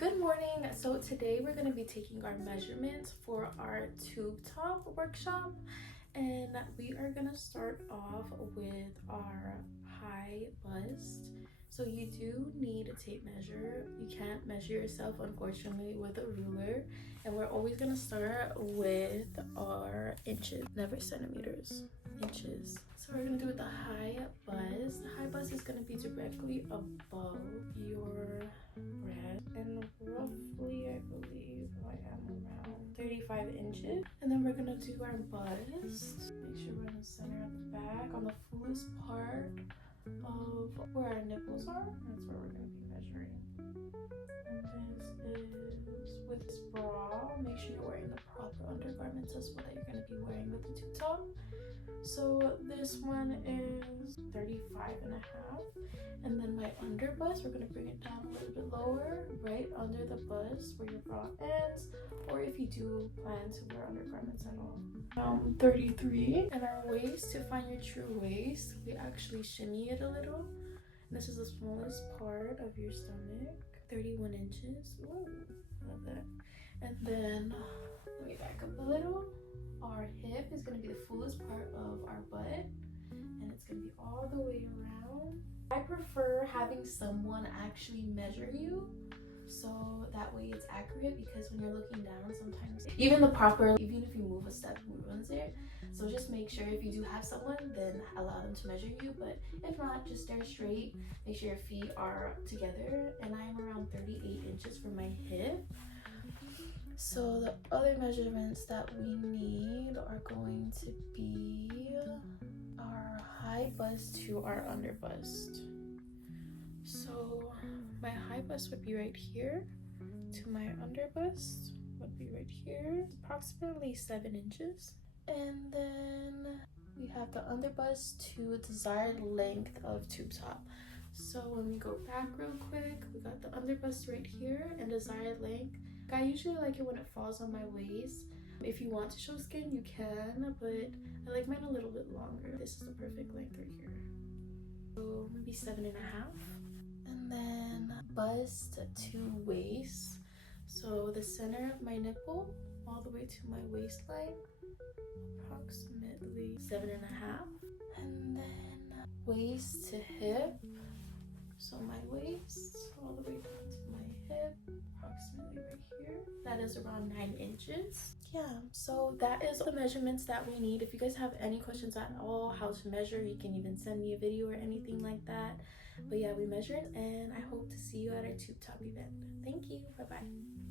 Good morning. So today we're going to be taking our measurements for our tube top workshop, and we are going to start off with our high bust. So you do need a tape measure. You can't measure yourself, unfortunately, with a ruler, and we're always going to start with our inches, never centimeters, inches. So we're going to do with the high bust. The high bust is going to be directly above your breast, and roughly I believe I am around 35 inches. And then we're gonna do our bust. Make sure we're in the center of the back on the fullest part of where our nipples are. That's where we're gonna be measuring. And this is with this bra. Make sure you're wearing the proper undergarments as well that you're gonna be wearing with the tube top. So this one is 35 and a half. And then my under bust, we're going to bring it down a little bit lower, right under the bust where your bra ends, or if you do plan to wear undergarments at all. 33. And our waist, to find your true waist, we actually shimmy it a little. And this is the smallest part of your stomach, 31 inches. Ooh, love that. And then let me back up a little. Our hip is going to be the fullest part of our butt, and it's going to be all the way around. I prefer having someone actually measure you, so that way it's accurate, because when you're looking down, sometimes even if you move a step, it ruins it. So just make sure if you do have someone, then allow them to measure you, but if not, just stare straight. Make sure your feet are together, and I am around 38 inches for my hip. So the other measurements that we need are going to be our high bust to our under bust. So my high bust would be right here, to my under bust would be right here, approximately 7 inches. And then we have the under bust to desired length of tube top. So when we go back real quick, we got the under bust right here and desired length. I usually like it when it falls on my waist. If you want to show skin, you can, but I like mine a little bit longer. This is the perfect length right here. So maybe 7.5. And then bust to waist. So the center of my nipple all the way to my waistline, approximately 7.5. And then waist to hip. So my waist all the way down to my hip, approximately right here. That is around 9 inches. Yeah, so that is the measurements that we need. If you guys have any questions at all how to measure, you can even send me a video or anything like that. But yeah, we measured, and I hope to see you at our tube top event. Thank you. Bye bye.